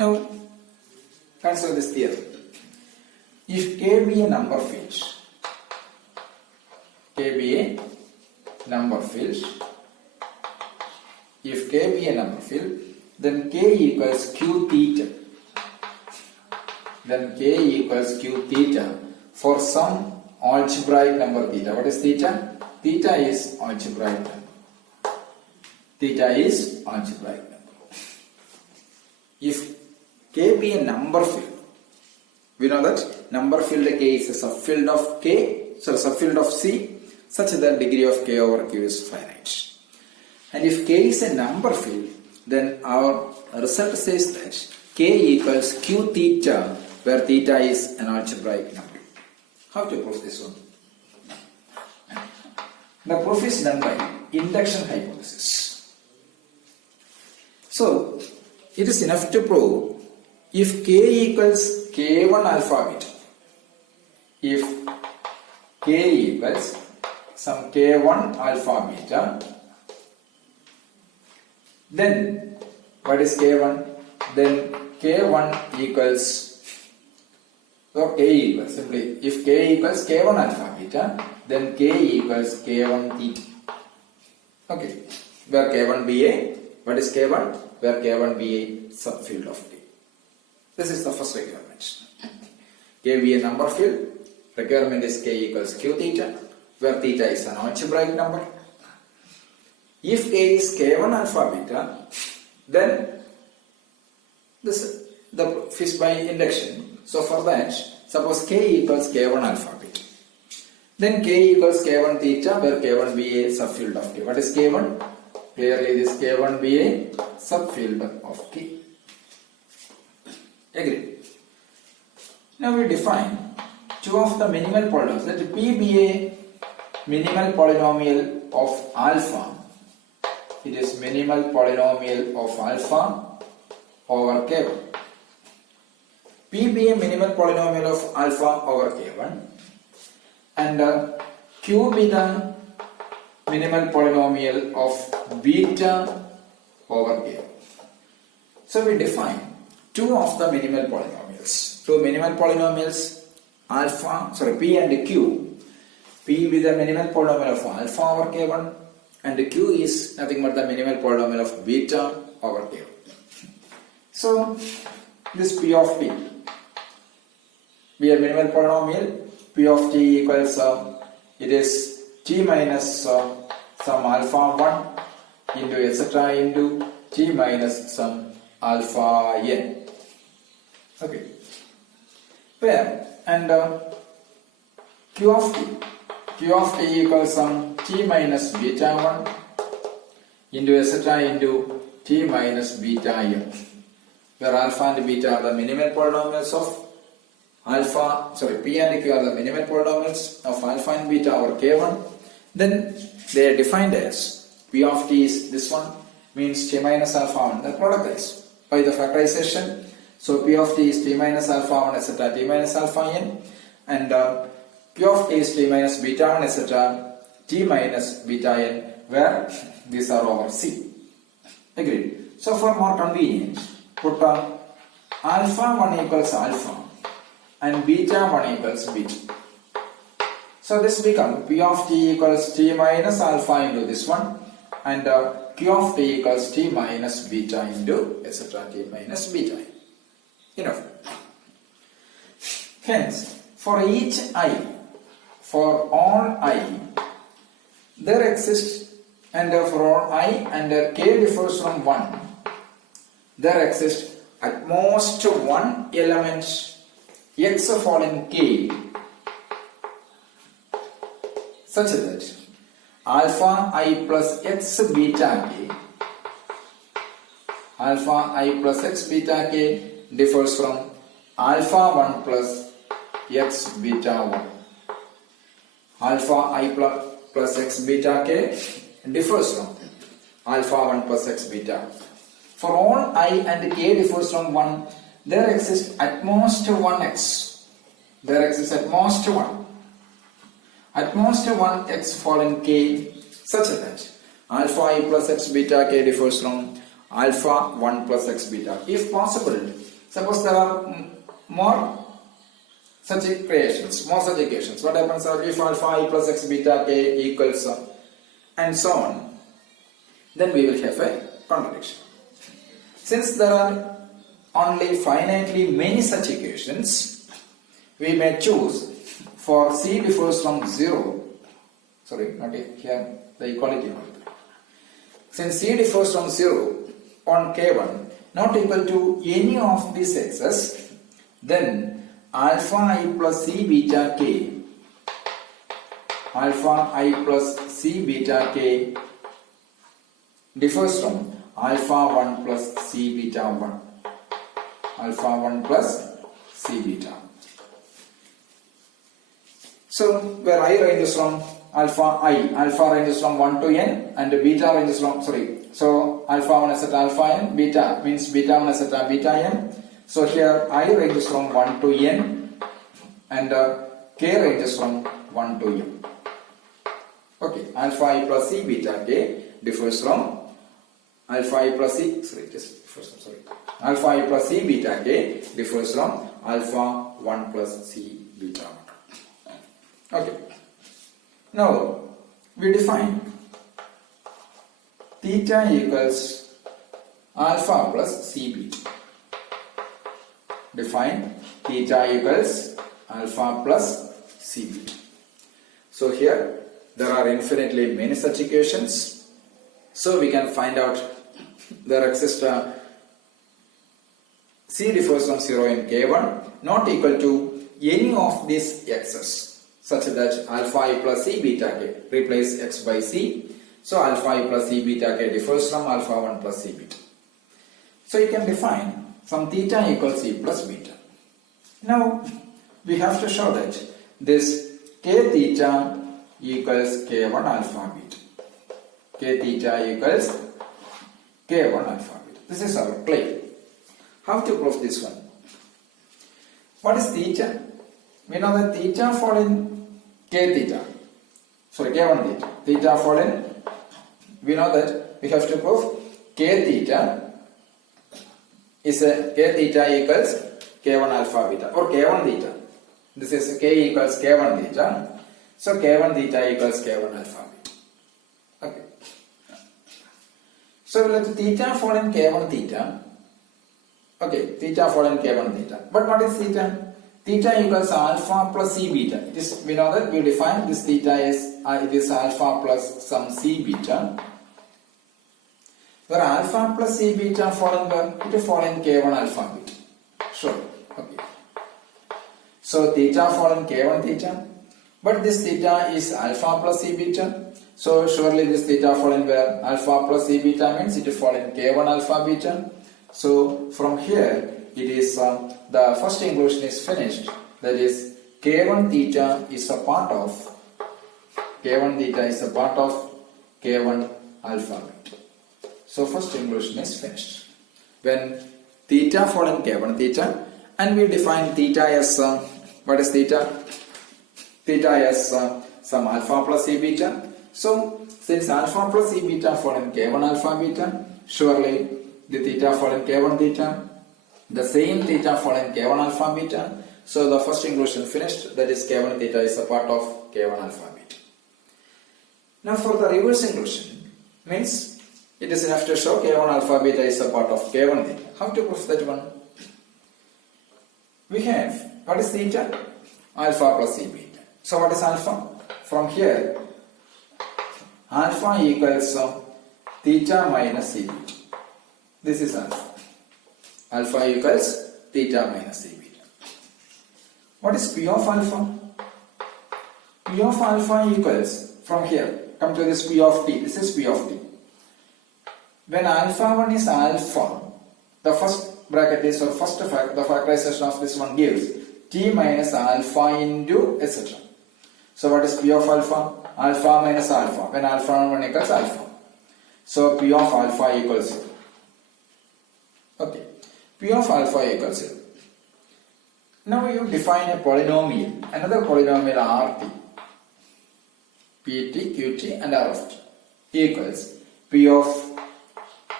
Now, consider this theorem. If K be a number field, K be a number field, if K be a number field, then K equals Q theta. Then K equals Q theta for some algebraic number theta. What is theta? Theta is algebraic number. Theta is algebraic number. If K be a number field, we know that number field K is a subfield of K, so subfield of C, such that degree of K over Q is finite. And if K is a number field, then our result says that K equals Q theta, where theta is an algebraic number. How to prove this one? The proof is done by induction hypothesis. So, it is enough to prove if K equals K1 alpha beta, if K equals some K1 alpha beta, then what is K1? Then K1 equals, so K equals simply, if K equals K1 alpha beta, then K equals K1 theta. Okay, where K1 be a, what is K1? Where K1 be a subfield of K. This is the first requirement. K be a number field, requirement is K equals Q theta, where theta is an algebraic number. If K is K1 alpha beta, then this the is by induction. So for that, suppose K equals K1 alpha beta. Then K equals K1 theta, where K1 be a subfield of K. What is K1? Clearly this K1 be a subfield of K. Agreed. Now we define two of the minimal polynomials. Let P be a minimal polynomial of alpha. It is minimal polynomial of alpha over K1. P be a minimal polynomial of alpha over K1, and Q be the minimal polynomial of beta over K1. So we define two of the minimal polynomials. Two minimal polynomials, P and Q. P with the minimal polynomial of alpha over K1, and Q is nothing but the minimal polynomial of beta over K1. So this P of T be a minimal polynomial. P of T equals it is T minus some alpha 1 into etc. into T minus some alpha n. Okay. Where and Q of T equals some T minus beta 1 into etc. into T minus beta n, where alpha and beta are the minimal polynomials of P and Q are the minimal polynomials of alpha and beta over K1. Then they are defined as P of T is this one, means T minus alpha 1, the product is by the factorization. So P of T is T minus alpha 1 etc. T minus alpha n, and Q of T is T minus beta 1 etc. T minus beta n, where these are over C. Agreed. So for more convenience, put alpha 1 equals alpha and beta 1 equals beta. So this becomes P of T equals T minus alpha into this one, and Q of T equals T minus beta into etc. T minus beta. Enough. Hence, for each I, for all I, there exists, and for all I and K differs from 1, there exists at most one element X fall in K, such that alpha I plus X beta K, alpha I plus X beta K differs from alpha 1 plus X beta 1. Alpha I plus X beta K differs from alpha 1 plus X beta. For all I and K differs from 1, there exists at most one X. There exists at most one. At most one X fall in K, such that alpha I plus X beta K differs from alpha 1 plus X beta. If possible, Suppose there are more such equations. What happens if alpha I plus x beta k equals and so on, then we will have a contradiction. Since there are only finitely many such equations, we may choose for c differs from 0. Sorry, not here, the equality. Since c differs from 0 on k1 not equal to any of these x's, then alpha I plus c beta k, alpha I plus c beta k differs from alpha 1 plus c beta 1, alpha 1 plus c beta. So where I ranges from alpha ranges from 1 to n and beta ranges from, so alpha 1 is at alpha n, beta means beta 1 is at beta n. So here I ranges from 1 to n and k ranges from 1 to m. Okay, alpha I plus c beta k differs from alpha I plus c, alpha I plus c beta k differs from alpha 1 plus c beta 1. Okay. Now we define theta equals alpha plus c beta. Define theta equals alpha plus c beta. So here there are infinitely many such equations. So we can find out there exists c differs from 0 in k1 not equal to any of these x's, such that alpha I plus c beta k replace x by c. So alpha I plus c beta k differs from alpha 1 plus c beta. So you can define some theta equals c plus beta. Now we have to show that this k theta equals k1 alpha beta. K theta equals k1 alpha beta. This is our claim. How to prove this one? What is theta? We know that theta fall in k theta. Sorry, k1 theta. Theta fall in. We know that we have to prove k theta is a k theta equals k1 alpha beta or k1 theta. This is k equals k1 theta. So k1 theta equals k1 alpha beta. Okay. So let theta fall in k1 theta. Okay, theta fall in k1 theta. But what is theta? Theta equals alpha plus c beta. It is, we know that we define this theta as it is alpha plus some c beta. Where alpha plus c beta fall in where? It will fall in k1 alpha beta. Sure. Okay. So theta fall in k1 theta. But this theta is alpha plus c beta. So surely this theta fall in where? Alpha plus c beta means it will fall in k1 alpha beta. So from here it is the first inclusion is finished. That is k1 theta is a part of k1 alpha beta. So first inclusion is finished. When theta fall in k1 theta and we define theta as what is theta? Theta as some alpha plus c beta. So since alpha plus c beta fall in k1 alpha beta, surely the theta fall in k1 theta, the same theta fall in k1 alpha beta. So the first inclusion finished, that is k1 theta is a part of k1 alpha beta. Now for the reverse inclusion, means it is enough to show k1 alpha beta is a part of k1 theta. How to prove that one? We have, what is theta? Alpha plus c beta. So what is alpha? From here, alpha equals theta minus c beta. This is alpha. Alpha equals theta minus c beta. What is P of alpha? P of alpha equals, from here, come to this P of t. This is P of t. When alpha 1 is alpha, the first bracket is, or first the factorization of this one gives t minus alpha into etc. So what is P of alpha? Alpha minus alpha. When alpha 1 equals alpha. So P of alpha equals 0. Okay. P of alpha equals 0. Now you define a polynomial, another polynomial Rt, Pt, Qt and R of t equals P of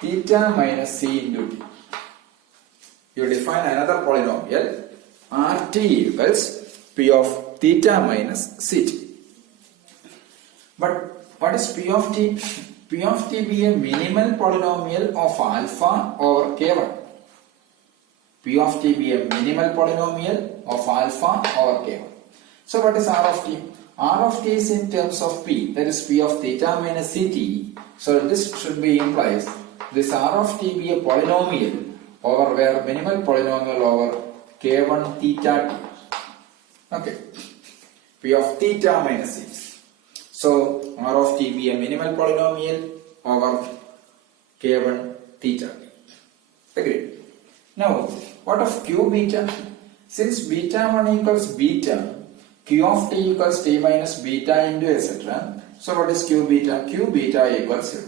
theta minus c into t you define another polynomial Rt equals P of theta minus Ct. But what is P of t? P of t be a minimal polynomial of alpha over k1. P of t be a minimal polynomial of alpha over k1. So what is R of t? R of t is in terms of P, that is P of theta minus Ct. So this should be implies this R of t be a polynomial over where minimal polynomial over k1 theta t. Okay. P of theta minus Ct. So R of t be a minimal polynomial over k1 theta t. Agreed. Now what of q beta? Since beta 1 equals beta, q of t equals t minus beta into etc. So what is q beta? Q beta equals 0.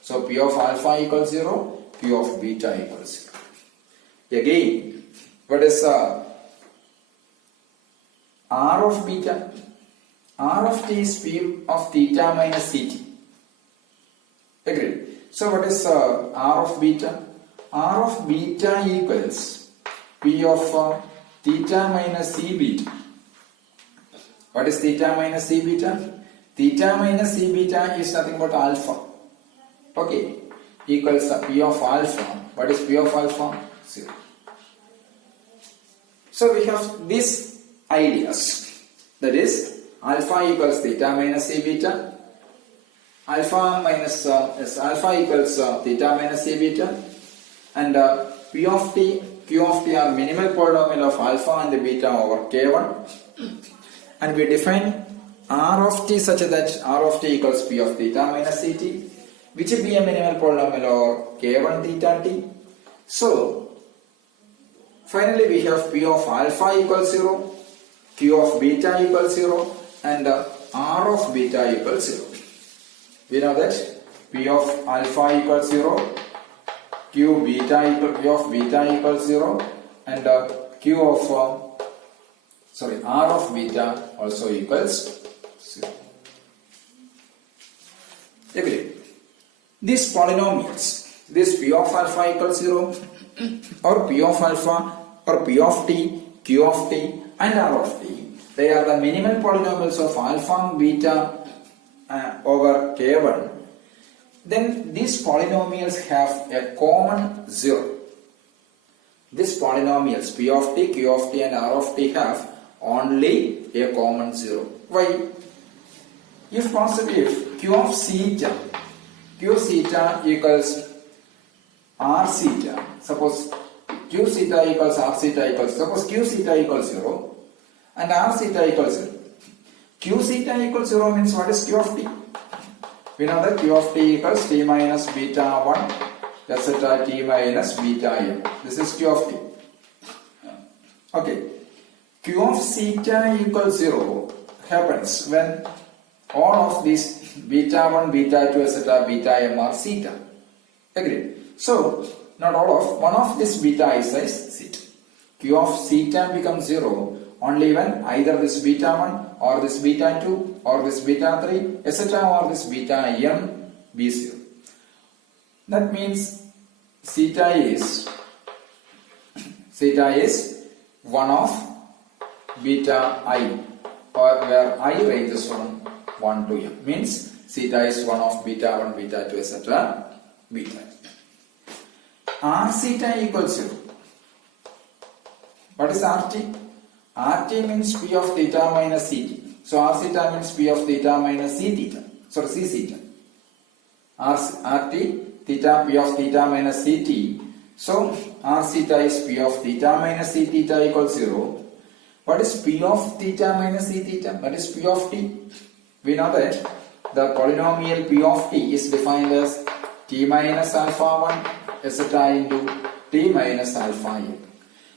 So p of alpha equals 0, q of beta equals 0. Again, what is R of beta? R of t is P of theta minus Ct. Agreed. So what is R of beta? R of beta equals P of theta minus C beta. What is theta minus C beta? Theta minus C beta is nothing but alpha. Okay. Equals P of alpha. What is P of alpha? 0. So we have these ideas. That is alpha equals theta minus C beta. Alpha equals theta minus C beta. And P of t, Q of t are minimal polynomial of alpha and beta over k1. And we define R of t such that R of t equals P of theta minus Ct, which will be a minimal polynomial over k1 theta t. So finally we have P of alpha equals 0, Q of beta equals 0, and R of beta equals 0. We know that P of alpha equals 0, P of beta equals 0, and R of beta also equals 0. Agreed. These polynomials, this P of alpha equals 0, or P of alpha, or P of t, Q of t, and R of t, they are the minimal polynomials of alpha and beta over k1. Then these polynomials have a common 0. These polynomials P of t, Q of t, and R of t have only a common 0. Why? If Q of theta, Q theta equals R theta, suppose Q theta equals R theta equals, suppose Q theta equals 0 and R theta equals 0. Q theta equals 0 means what is Q of t? We know that Q of t equals t minus beta 1 etc. t minus beta m. This is Q of t. Okay. Q of theta equals 0 happens when all of these beta 1, beta 2 etc. beta m are theta. Agreed. So not all of, one of this beta is theta. Q of theta becomes 0 only when either this beta 1 or this beta 2 or this beta 3 etc. or this beta m be 0. That means theta is 1 of beta I, or where I ranges from 1 to m, means theta is 1 of beta 1, beta 2 etc. beta. R theta equals 0. What is RT? RT means P of theta minus Ct. So R theta means P of theta minus C theta. Sorry, C theta. RT, theta, P of theta minus Ct. So R theta is P of theta minus C theta equals 0. What is P of theta minus C theta? That is P of t. We know that the polynomial P of t is defined as t minus alpha 1 etc. into t minus alpha n.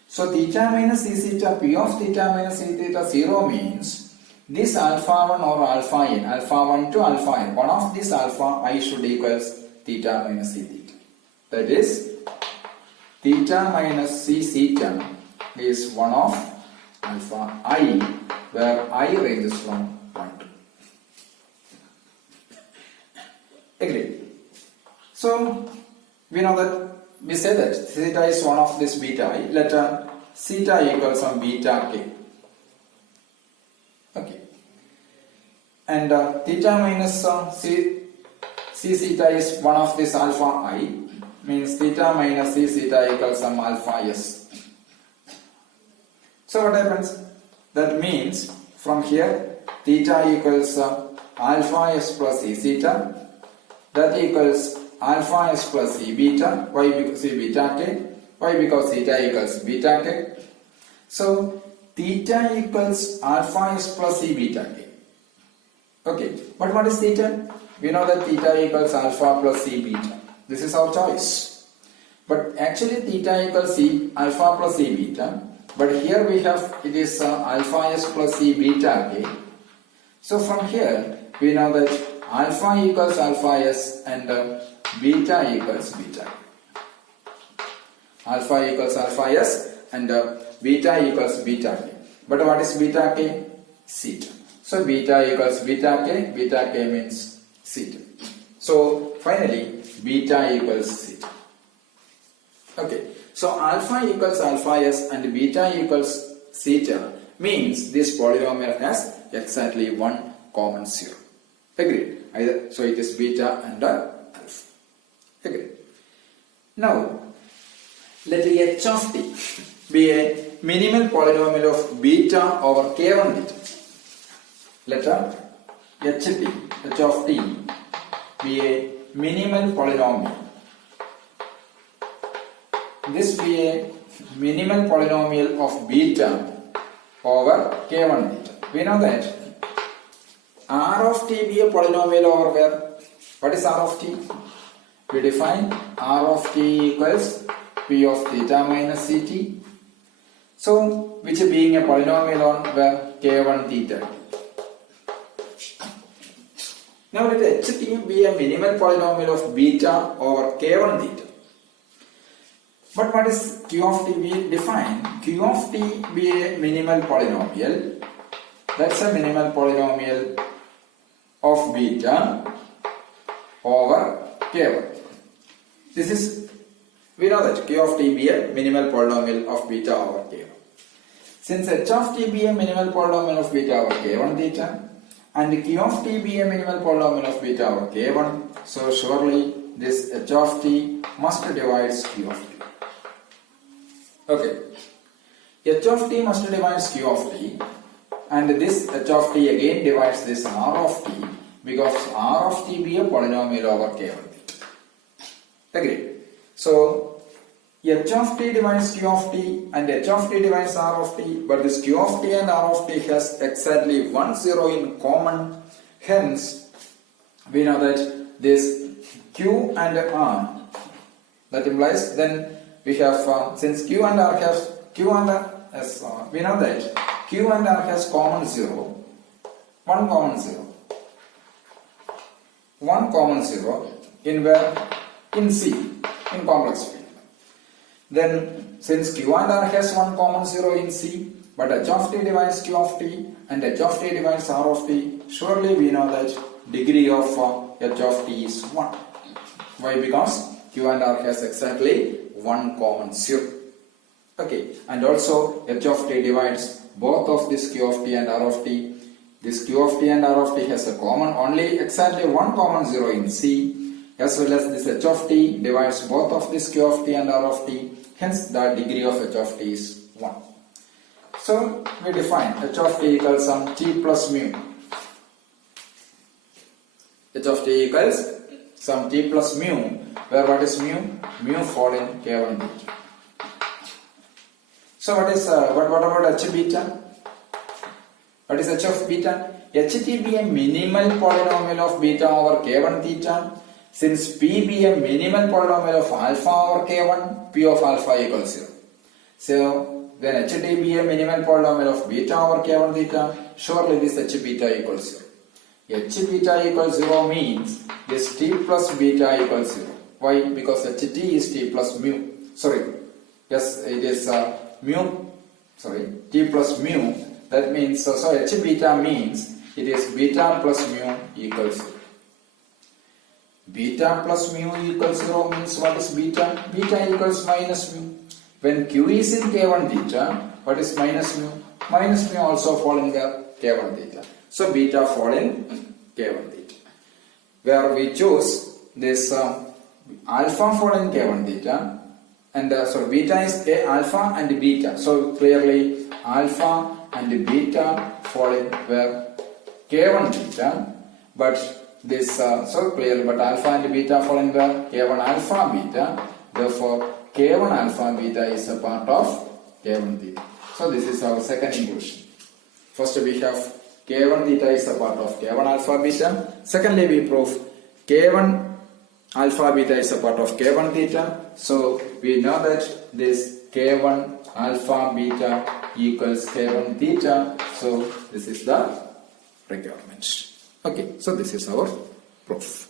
So theta minus c theta, P of theta minus c theta 0 means this alpha 1 or alpha n, alpha 1 to alpha n, one of this alpha I should equals theta minus c theta. That is theta minus c theta is 1 of alpha I, where I ranges from 1 to. Agreed. So we know that we say that theta is one of this beta I, let theta equals some beta k. Okay. And theta minus c theta is one of this alpha I, means theta minus c theta equals some alpha s. So what happens? That means from here theta equals alpha s plus c theta, that equals alpha s plus c beta. Why? Because c beta k. Why? Because theta equals beta k. So theta equals alpha s plus c beta k. Okay, but what is theta? We know that theta equals alpha plus c beta. This is our choice. But actually theta equals c alpha plus c beta. But here we have it is alpha s plus c beta k. So from here we know that alpha equals alpha s and beta equals beta k. Alpha equals alpha s and beta equals beta k. But what is beta k? Theta. So beta equals beta k means theta. So finally beta equals theta. Okay, so alpha equals alpha s and beta equals theta means this polynomial has exactly one common zero. Agreed? So it is beta and alpha. Agreed. Now let h of t be a minimal polynomial of beta over k1 beta. Let h of t be a minimal polynomial. This be a minimal polynomial of beta over k1 beta. We know that r of t be a polynomial over where? What is r of t? We define r of t equals p of theta minus ct. So which being a polynomial on where? K1 theta. Now let ht be a minimal polynomial of beta over k1 theta. But what is q of t? We define q of t be a minimal polynomial. That's a minimal polynomial of beta over k1. This is, we know that q of t be a minimal polynomial of beta over k1. Since h of t be a minimal polynomial of beta over k1 theta and q of t be a minimal polynomial of beta over k1, so surely this h of t must divide q of t. Okay, h of t must divide q of t, and this h of t again divides this r of t, because r of t be a polynomial over k1 theta. Agreed? So h of t divides q of t and h of t divides r of t, but this q of t and r of t has exactly one zero in common. Hence we know that this q and r, that implies then we have since q and r has we know that q and r has common zero, one common zero in where? In C, in complex field. Then since q and r has one common zero in C, but h of t divides q of t and h of t divides r of t, surely we know that degree of h of t is 1. Why? Because q and r has exactly one common zero. Okay, and also h of t divides both of this q of t and r of t. This q of t and r of t has a common, only exactly one common zero in C, as well as this h of t divides both of this q of t and r of t. Hence the degree of h of t is 1. So we define h of t equals some t plus mu. H of t equals some t plus mu, where what is mu? Mu fall in k1 beta. So what is what about h beta? What is h of beta? ht be a minimal polynomial of beta over k1 theta. Since p be a minimal polynomial of alpha over k1, p of alpha equals 0. So then ht be a minimal polynomial of beta over k1 theta, surely this h beta equals 0. H beta equals 0 means this t plus beta equals 0. Why? Because ht is t plus mu. Sorry. Yes, it is mu. Sorry, t plus mu. That means so h beta means it is beta plus mu equals 0. Beta plus mu equals 0 means what is beta? Beta equals minus mu. When Q is in K1 theta, what is minus mu? Minus mu also fall in the K1 theta. So beta fall in K1 theta. Where we choose this alpha fall in K1 theta, and so beta is alpha and beta. So clearly alpha and beta fall in where K1 theta, but this so clearly, but alpha and beta fall in where K1 alpha beta. Therefore K1 alpha beta is a part of K1 theta. So this is our second inclusion. First we have K1 theta is a part of K1 alpha beta. Secondly we prove K1 alpha beta is a part of K1 theta. So we know that this K1 alpha beta equals K1 theta. So this is the requirement. Okay, so this is our proof.